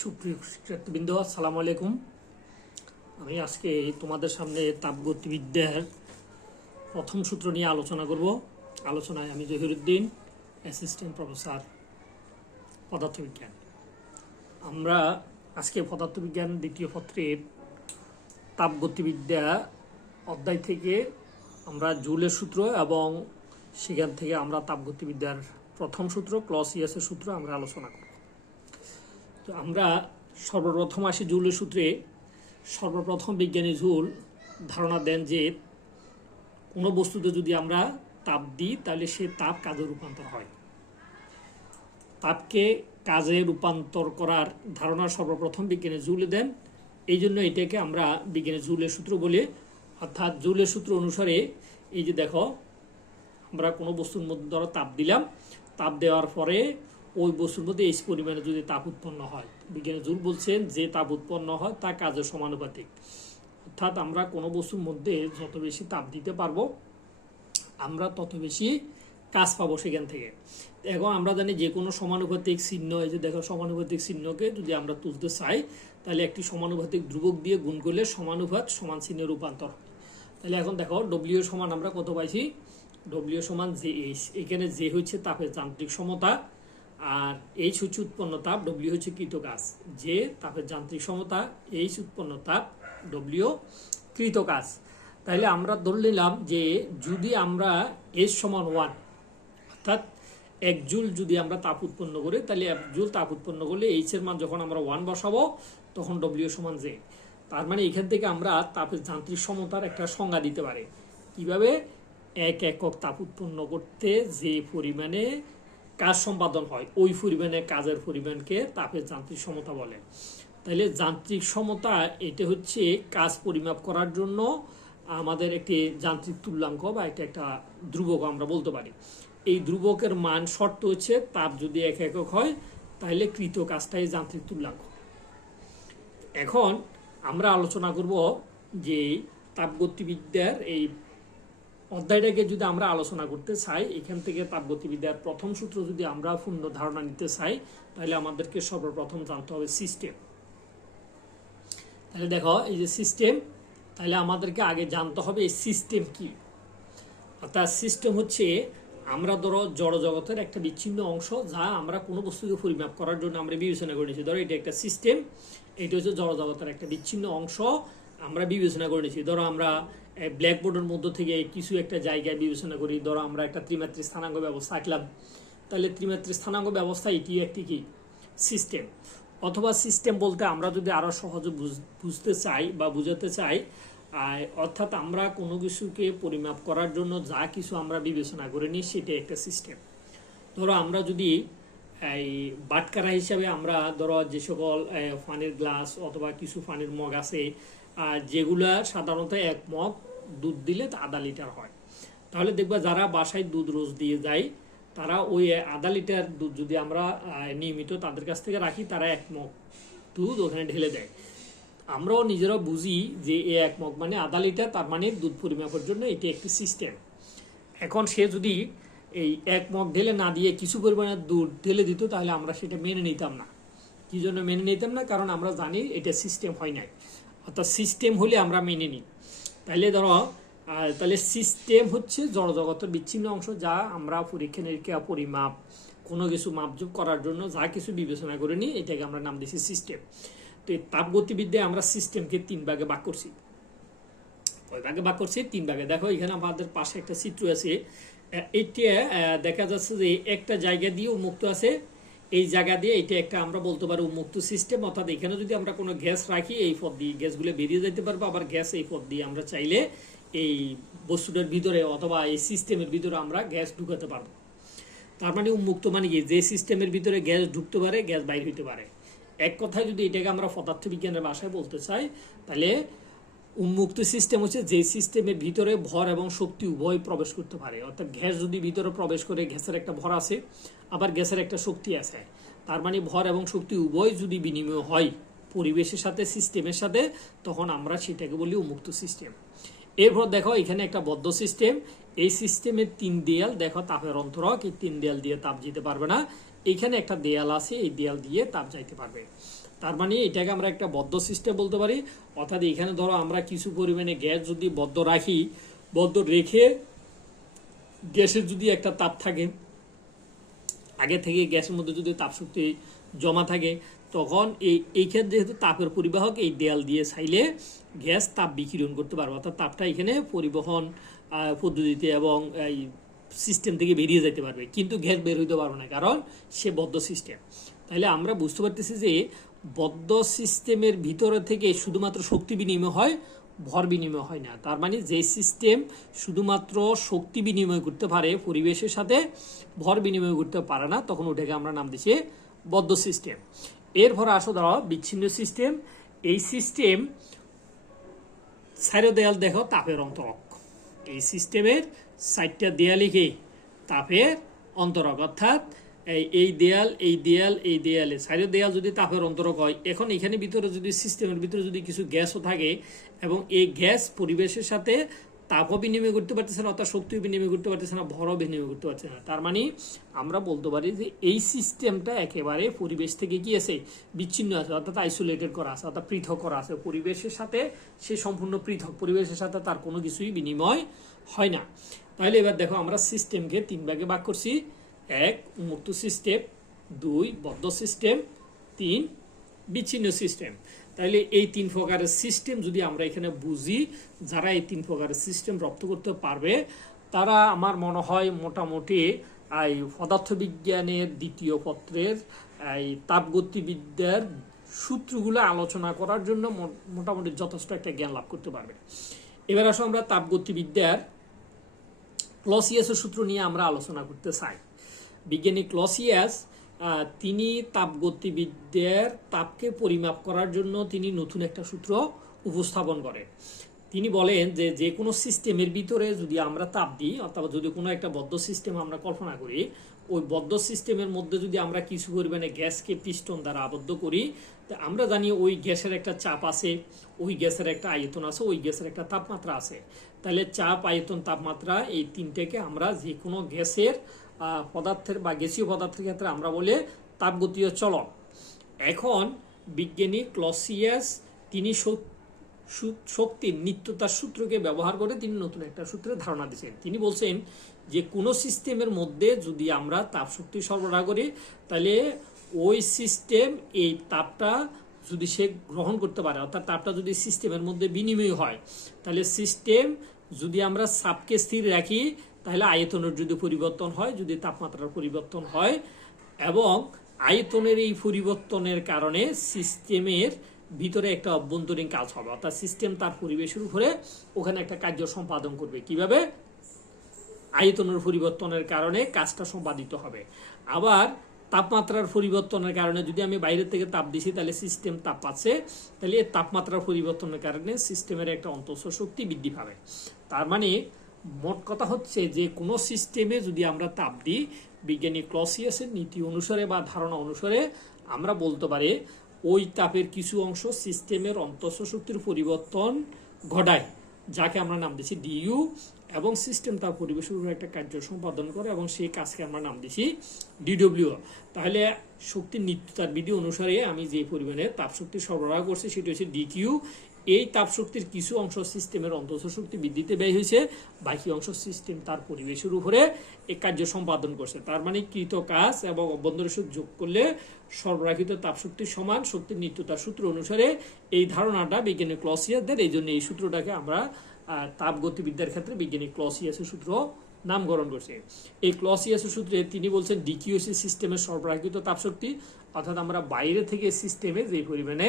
সুপ্রিয় শিক্ষার্থীবৃন্দ, আসসালামু আলাইকুম। আমি আজকে তোমাদের সামনে তাপগতিবিদ্যার প্রথম সূত্র নিয়ে আলোচনা করব। আলোচনায় আমি জহিরুদ্দিন, অ্যাসিস্ট্যান্ট প্রফেসর পদার্থবিজ্ঞান। আমরা আজকে পদার্থবিজ্ঞান দ্বিতীয় পত্রের তাপগতিবিদ্যা অধ্যায় থেকে আমরা জুলের সূত্র এবং সেখান থেকে আমরা তাপগতিবিদ্যার প্রথম সূত্র ক্লসিয়াসের সূত্র আমরা আলোচনা করব। তো আমরা সর্বপ্রথম আসি জুলের সূত্রে। সর্বপ্রথম বিজ্ঞানী জুল ধারণা দেন যে কোনো বস্তুতে যদি আমরা তাপ দিই তাহলে সে তাপ কাজে রূপান্তর হয়। তাপকে কাজে রূপান্তর করার ধারণা সর্বপ্রথম বিজ্ঞানী জুল দেন। এই জন্য এটাকে আমরা বিজ্ঞানী জুলের সূত্র বলি। অর্থাৎ জুলের সূত্র অনুসারে এই যে দেখো, আমরা কোনো বস্তুর মধ্যে ধরো তাপ দিলাম, তাপ দেওয়ার পরে ওই বস্তুর মধ্যে এই পরিমাণে যদি তাপ উৎপন্ন হয়, বিজ্ঞানী জুল বলছেন যে তাপ উৎপন্ন হয় তা কাজের সমানুপাতিক। অর্থাৎ আমরা কোনো বস্তুর মধ্যে যত বেশি তাপ দিতে পারবো আমরা তত বেশি কাজ পাবো সেখান থেকে। এখন আমরা জানি যে কোনো সমানুপাতিক চিহ্ন, এই যে দেখো সমানুপাতিক চিহ্নকে যদি আমরা তুলতে চাই তাহলে একটি সমানুপাতিক ধ্রুবক দিয়ে গুণ করলে সমানুপাত সমান চিহ্নে রূপান্তর হয়। তাহলে এখন দেখো ডব্লিউ সমান আমরা কত পাইছি, ডব্লিউ সমান জে এইচ। এখানে জে হচ্ছে তাপের যান্ত্রিক সমতা আর এইচ হচ্ছে উৎপন্ন তাপ, ডব্লিউ হচ্ছে কৃত কাজ। যে তাপের যান্ত্রিক সমতা, এইচ উৎপন্ন তাপ, ডব্লিউ কৃত কাজ। তাহলে আমরা ধরে নিলাম যে যদি আমরা এইচ সমান 1, অর্থাৎ 1 জুল যদি আমরা তাপ উৎপন্ন করি তাহলে 1 জুল তাপ উৎপন্ন করলে এইচ এর মান যখন আমরা 1 বসাবো তখন ডব্লিউ সমান জে। তার মানে এখান থেকে আমরা তাপের যান্ত্রিক সমতার একটা সংজ্ঞা দিতে পারি। কিভাবে? 1 একক তাপ উৎপন্ন করতে যে পরিমাণে কাজ সম্পাদন হয় ওই পরিমাণে কাজের পরিমাণকে তাপের যান্ত্রিক সমতা বলে। তাহলে যান্ত্রিক সমতা এটা হচ্ছে কাজ পরিমাপ করার জন্য আমাদের একটি যান্ত্রিক তুল্যাঙ্ক বা এটা একটা ধ্রুবক আমরা বলতে পারি। এই ধ্রুবকের মান শর্ত হচ্ছে তাপ যদি 1 একক হয় তাহলে কৃত কাজটাই যান্ত্রিক তুল্যাঙ্ক। এখন আমরা আলোচনা করব যে তাপগতিবিদ্যার এই অধ্যায়টাকে যদি আমরা আলোচনা করতে চাই, এখান থেকে তাপগতিবিদ্যার প্রথম সূত্র যদি আমরা পূর্ণ ধারণা নিতে চাই তাহলে আমাদেরকে সর্বপ্রথম জানতে হবে সিস্টেম। তাহলে দেখো এই যে সিস্টেম, তাহলে আমাদেরকে আগে জানতে হবে এই সিস্টেম কি। অর্থাৎ সিস্টেম হচ্ছে আমরা ধরো জড় জগতের একটা বিচ্ছিন্ন অংশ যা আমরা কোনো বস্তুকে পরিমাপ করার জন্য আমরা বিবেচনা করে নিয়েছি। ধরো এটা একটা সিস্টেম, এটা হচ্ছে জড় জগতের একটা বিচ্ছিন্ন অংশ আমরা বিবেচনা করে নিয়েছি। ধরো আমরা ব্ল্যাকবোর্ডের মধ্য থেকে কিছু একটা জায়গায় বিবেচনা করি। ধরো আমরা একটা ত্রিমাত্রিক স্থানাঙ্ক ব্যবস্থা আঁকলাম, তাহলে ত্রিমাত্রিক স্থানাঙ্ক ব্যবস্থা এটি একটি কি সিস্টেম। অথবা সিস্টেম বলতে আমরা যদি আরো সহজে বুঝতে চাই বা বুঝাতে চাই, অর্থাৎ আমরা কোনো কিছুকে পরিমাপ করার জন্য যা কিছু আমরা বিবেচনা করে নিই সেটা একটা সিস্টেম। ধরো আমরা যদি এই বাটকারা হিসাবে আমরা ধরো যে সকল পানির গ্লাস অথবা কিছু পানির মগ আছে যেগুলা সাধারণত 1 মগ দুধ দিলে তা আধা লিটার হয়, তাহলে দেখবা যারা বাসায় দুধ রোজ দিয়ে যায় তারা ওই আধা লিটার দুধ যদি আমরা নিয়মিত তাদের কাছ থেকে রাখি তারা 1 মগ দুধ ওখানে ঢেলে দেয়। আমরাও নিজেরাও বুঝি যে এই 1 মগ মানে আধা লিটার, তার মানে দুধ পরিমাপের জন্য এটি একটি সিস্টেম। এখন সে যদি এই 1 মগ ঢেলে না দিয়ে কিছু পরিমাণে দুধ ঢেলে দিত তাহলে আমরা সেটা মেনে নিতাম না। কি জন্য মেনে নিতাম না? কারণ আমরা জানি এটা সিস্টেম হয় নাই। অর্থাৎ সিস্টেম হলে আমরা মেনে নিই। তাহলে ধরো তাহলে সিস্টেম হচ্ছে জড়জগতের বিচ্ছিন্ন অংশ যা আমরা পরীক্ষা নিরীক্ষা পরিমাপ কোনো কিছু মাপজোপ করার জন্য যা কিছু বিবেচনা করে নিই এটাকে আমরা নাম দিচ্ছি সিস্টেম। তো এই তাপগতিবিদ্যায় আমরা সিস্টেমকে 3 ভাগে ভাগ করছি। কয় ভাগে ভাগ করছি? 3 ভাগে। দেখো এখানে আমাদের পাশে একটা চিত্র আছে, এটা দেখা যাচ্ছে যে একটা জায়গা দিয়ে উন্মুক্ত আছে, এই জায়গা দিয়ে এটা একটা আমরা বলতে পারি উন্মুক্ত সিস্টেম। অর্থাৎ এখানে যদি আমরা কোনো গ্যাস রাখি এই পথ দিয়ে গ্যাসগুলো বেরিয়ে যেতে পারবো, আবার গ্যাস এই পথ দিয়ে আমরা চাইলে এই বস্তুটার ভিতরে অথবা এই সিস্টেমের ভিতরে আমরা গ্যাস ঢুকাতে পারবো। তার মানে উন্মুক্ত মানে কি, যে সিস্টেমের ভিতরে গ্যাস ঢুকতে পারে গ্যাস বাইরে হইতে পারে। এক কথায় যদি এটাকে আমরা পদার্থবিজ্ঞানের ভাষায় বলতে চাই তাহলে উন্মুক্ত সিস্টেম হচ্ছে যে সিস্টেমের ভিতরে ভর এবং শক্তি উভয় প্রবেশ করতে পারে। অর্থাৎ গ্যাস যদি ভিতরে প্রবেশ করে গ্যাসের একটা ভর আছে আবার গ্যাসের একটা শক্তি আছে, তার মানে ভর এবং শক্তি উভয় যদি বিনিময় হয় পরিবেশের সাথে সিস্টেমের সাথে তখন আমরা সেটাকে বলি উন্মুক্ত সিস্টেম। এরপর দেখো এখানে একটা বদ্ধ সিস্টেম, এই সিস্টেমের 3 দেয়াল, দেখো তাপের অন্তরক, এই 3 দেয়াল দিয়ে তাপ যেতে পারবে না। এইখানে একটা দেয়াল আছে, এই দেয়াল দিয়ে তাপ যাইতে পারবে। তার মানে এটাকে আমরা একটা বদ্ধ সিস্টেম বলতে পারি। অর্থাৎ এখানে ধরো আমরা কিছু পরিমাণে গ্যাস যদি বদ্ধ রাখি, বদ্ধ রেখে গ্যাসের যদি একটা তাপ থাকে, আগে থেকে গ্যাসের মধ্যে যদি তাপশক্তি জমা থাকে, তখন এইখানে যেহেতু তাপের পরিবাহক, এই দেয়াল দিয়ে চাইলে গ্যাস তাপ বিকিরণ করতে পারবে। অর্থাৎ তাপটা এখানে পরিবহন পদ্ধতিতে এবং এই সিস্টেম থেকে বেরিয়ে যেতে পারবে, কিন্তু গ্যাস বের হইতে পারবে না, কারণ সে বদ্ধ সিস্টেম। তাহলে আমরা বুঝতে পারতেছি যে বদ্ধ সিস্টেমের ভিতরে থেকে শুধুমাত্র শক্তি বিনিময় হয়, ভর বিনিময় হয় না। তার মানে যে সিস্টেম শুধুমাত্র শক্তি বিনিময় করতে পারে পরিবেশের সাথে, ভর বিনিময় করতে পারে না, তখন ওটাকে আমরা নাম দিচ্ছি বদ্ধ সিস্টেম। এরপর আসো ধরো বিচ্ছিন্ন সিস্টেম। এই সিস্টেম চারো দেয়াল দেখো তাপের অন্তরক। এই সিস্টেমের চারটা দেয়ালিকে তাপের অন্তরক, অর্থাৎ এই দেয়াল, এই দেয়াল, এই দেয়ালে চারো দেয়াল যদি তাপের অন্তরক হয়, এখন এখানে ভিতরে যদি সিস্টেমের ভিতরে যদি কিছু গ্যাসও থাকে এবং এই গ্যাস পরিবেশের সাথে তাপও বিনিময় করতে পারতেছে না, অর্থাৎ শক্তিও বিনিময় করতে পারতেছে না, ভরও বিনিময় করতে পারছে না। তার মানে আমরা বলতে পারি যে এই সিস্টেমটা একেবারে পরিবেশ থেকে কি আছে, বিচ্ছিন্ন আছে, অর্থাৎ আইসোলেটেড করা আছে, অর্থাৎ পৃথক করা আছে পরিবেশের সাথে। সে সম্পূর্ণ পৃথক, পরিবেশের সাথে তার কোনো কিছুই বিনিময় হয় না। তাহলে এবার দেখো আমরা সিস্টেমকে তিন ভাগে ভাগ করছি। এক, উন্মুক্ত সিস্টেম; দুই, বদ্ধ সিস্টেম; তিন, বিচ্ছিন্ন সিস্টেম। তাহলে এই তিন প্রকারের সিস্টেম যদি আমরা এখানে বুঝি, যারা এই তিন প্রকারের সিস্টেম রপ্ত করতে পারবে, তারা আমার মনে হয় মোটামুটি এই পদার্থবিজ্ঞানের দ্বিতীয় পত্রের এই তাপগতিবিদ্যার সূত্রগুলো আলোচনা করার জন্য মোটামুটি যথেষ্ট একটা জ্ঞান লাভ করতে পারবে। এবার আসো আমরা তাপগতিবিদ্যার ক্লসিয়াসের সূত্র নিয়ে আমরা আলোচনা করতে চাই। বিজ্ঞানী ক্লসিয়াস তিনি তাপগতিবিদ্যার তাপকে পরিমাপ করার জন্য তিনি নতুন একটা সূত্র উপস্থাপন করেন। তিনি বলেন যে যে কোনো সিস্টেমের ভিতরে যদি আমরা তাপ দিই, অর্থাৎ যদি কোনো একটা বদ্ধ সিস্টেম আমরা কল্পনা করি, ওই বদ্ধ সিস্টেমের মধ্যে যদি আমরা কিছু পরিমাণে গ্যাসকে পিস্টন দ্বারা আবদ্ধ করি, তা আমরা জানি ওই গ্যাসের একটা চাপ আছে, ওই গ্যাসের একটা আয়তন আছে, ওই গ্যাসের একটা তাপমাত্রা আছে। তাহলে চাপ, আয়তন, তাপমাত্রা এই তিনটাকে আমরা যে কোনো গ্যাসের পদার্থের বা গ্যাসীয় পদার্থের ক্ষেত্রে আমরা বলি তাপগতীয় চলন। এখন বিজ্ঞানী ক্লসিয়াস তিনি শক্তির নিত্যতার সূত্রকে ব্যবহার করে তিনি নতুন একটা সূত্রের ধারণা দিয়েছেন। তিনি বলছেন যে কোনো সিস্টেমের মধ্যে যদি আমরা তাপ শক্তি সরবরাহ করি, তাহলে ওই সিস্টেম এই তাপটা যদি সে গ্রহণ করতে পারে, অর্থাৎ তাপটা যদি সিস্টেমের মধ্যে বিনিময় হয়, তাহলে সিস্টেম যদি আমরা চাপকে স্থির রাখি, তাহলে আয়তনের যদি পরিবর্তন হয়, যদি তাপমাত্রার পরিবর্তন হয়, এবং আয়তনের এই পরিবর্তনের কারণে সিস্টেমের ভিতরে একটা অভ্যন্তরীণ কাজ হবে, অর্থাৎ সিস্টেম তার পরিবেশের উপরে ওখানে একটা কার্য সম্পাদন করবে। কিভাবে? আয়তনের পরিবর্তনের কারণে কাজটা সম্পাদিত হবে। আবার তাপমাত্রার পরিবর্তনের কারণে যদি আমি বাইরের থেকে তাপ দিছি, তাহলে সিস্টেম তাপ পাচ্ছে, তাহলে তাপমাত্রার পরিবর্তনের কারণে সিস্টেমের একটা অন্তঃস্থ শক্তি বৃদ্ধি পাবে। তার মানে মোট কথা হচ্ছে যে কোনো সিস্টেমে যদি আমরা তাপ দিই, বিজ্ঞানী ক্লসিয়াসের নীতি অনুসারে বা ধারণা অনুসারে আমরা বলতে পারি ওই তাপের কিছু অংশ সিস্টেমের অন্তঃস্থ শক্তির পরিবর্তন ঘটায়, যাকে আমরা নাম দিচ্ছি ডিইউ, এবং সিস্টেম তার পরিবেশের উপর একটা কার্য সম্পাদন করে এবং সেই কাজকে আমরা নাম দিচ্ছি ডিডব্লিউ। তাহলে শক্তির নিত্যতার বিধি অনুসারে আমি যে পরিমাণে তাপশক্তি সরবরাহ করছি সেটি হচ্ছে ডিকিউ। এই তাপশক্তির কিছু অংশ সিস্টেমের অন্তঃস্থ শক্তি বৃদ্ধিতে ব্যয় হয়েছে, বাকি অংশ সিস্টেম তার পরিবেশের উপরে এই কার্য সম্পাদন করছে। তার মানে কৃত কাজ এবং অভ্যন্তরীণ শক্তি যোগ করলে সরবরাহিত তাপশক্তির সমান শক্তির নিত্যতার সূত্র অনুসারে এই ধারণাটা বিজ্ঞানী ক্লসিয়াস দেন। এই জন্য এই সূত্রটাকে আমরা তাপগতিবিদ্যার ক্ষেত্রে বিজ্ঞানী ক্লসিয়াসের সূত্র নামকরণ করছে। এই ক্লসিয়াসের সূত্রে তিনি বলছেন ডিকিউসি সিস্টেমের সরবরাহিত তাপশক্তি, অর্থাৎ আমরা বাইরে থেকে সিস্টেমে যে পরিমাণে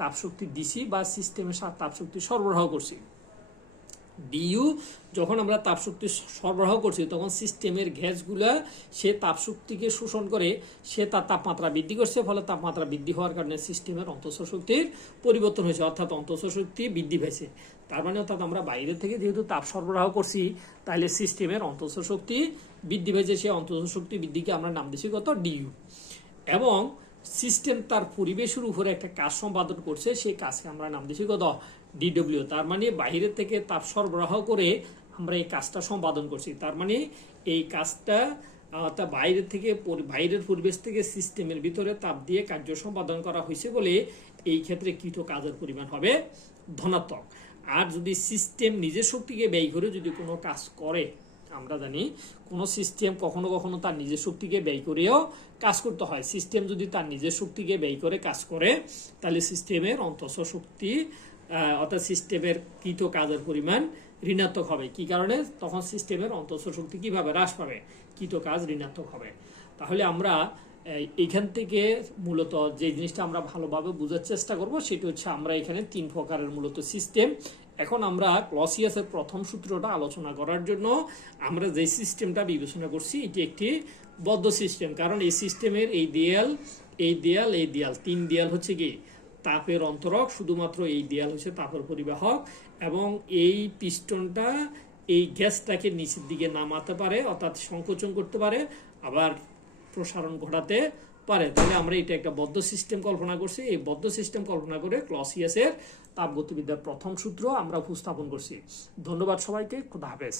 তাপশক্তি দিছি বা সিস্টেমে তাপশক্তি সরবরাহ করছি। ডিইউ যখন আমরা তাপশক্তি সরবরাহ করছি, তখন সিস্টেমের গ্যাসগুলা সে তাপশক্তিকে শোষণ করে, সে তার তাপমাত্রা বৃদ্ধি করছে, ফলে তাপমাত্রা বৃদ্ধি হওয়ার কারণে সিস্টেমের অন্তঃস্থ শক্তির পরিবর্তন হয়েছে, অর্থাৎ অন্তঃস্থ শক্তি বৃদ্ধি পেয়েছে। তার মানে অর্থাৎ আমরা বাইরে থেকে যেহেতু তাপ সরবরাহ করছি, তাহলে সিস্টেমের অন্তঃস্থ শক্তি বৃদ্ধি পেয়েছে, সে অন্তঃস্থ শক্তি বৃদ্ধিকে আমরা নাম দিচ্ছি কত? ডিইউ। এবং সিস্টেম তার পরিবেশের উপরে একটা কাজ সম্পাদন করছে, সেই কাজকে আমরা নাম দিচ্ছি কত? ডিডব্লিউ। তার মানে বাইরে থেকে তাপ সরবরাহ করে আমরা এই কাজটা সম্পাদন করছি। তার মানে এই কাজটা অর্থাৎ বাইরের পরিবেশ থেকে সিস্টেমের ভিতরে তাপ দিয়ে কার্য সম্পাদন করা হয়েছে বলে এই ক্ষেত্রে কৃত কাজের পরিমাণ হবে ধনাত্মক। আর যদি সিস্টেম নিজের শক্তিকে ব্যয় করে যদি কোনো কাজ করে, আমরা জানি কোনো সিস্টেম কখনো কখনো তার নিজের শক্তিকে ব্যয় করেও কাজ করতে হয়। সিস্টেম যদি তার নিজের শক্তিকে ব্যয় করে কাজ করে তাহলে সিস্টেমের অন্তঃস্থ শক্তি অর্থাৎ সিস্টেমের কৃত কাজের পরিমাণ ঋণাত্মক হবে। কি কারণে? তখন সিস্টেমের অন্তঃস্থ শক্তি কিভাবে হ্রাস পাবে, কৃত কাজ ঋণাত্মক হবে। তাহলে আমরা এইখান থেকে মূলত যে জিনিসটা আমরা ভালোভাবে বোঝার চেষ্টা করব সেটা হচ্ছে আমরা এখানে 3 প্রকারের মূলত সিস্টেম। এখন আমরা ক্লসিয়াসের প্রথম সূত্রটা আলোচনা করার জন্য আমরা যে সিস্টেমটা বিবেচনা করছি এটি একটি বদ্ধ সিস্টেম। কারণ এই সিস্টেমের এই দেয়াল 3 দেয়াল হচ্ছে কি তাপের অন্তরক, শুধুমাত্র এই দেয়াল হচ্ছে তাপের পরিবাহক, এবং এই পিস্টনটা এই গ্যাসটাকে নিচের দিকে নামাতে পারে অর্থাৎ সংকোচন করতে পারে, আবার প্রসারণ ঘটাতে পারে। তাহলে আমরা এটা একটা বদ্ধ সিস্টেম কল্পনা করছি। এই বদ্ধ সিস্টেম কল্পনা করে ক্লসিয়াসের তাপগতিবিদ্যার প্রথম সূত্র আমরা উপস্থাপন করছি। ধন্যবাদ সবাইকে। খোদা হাফেজ।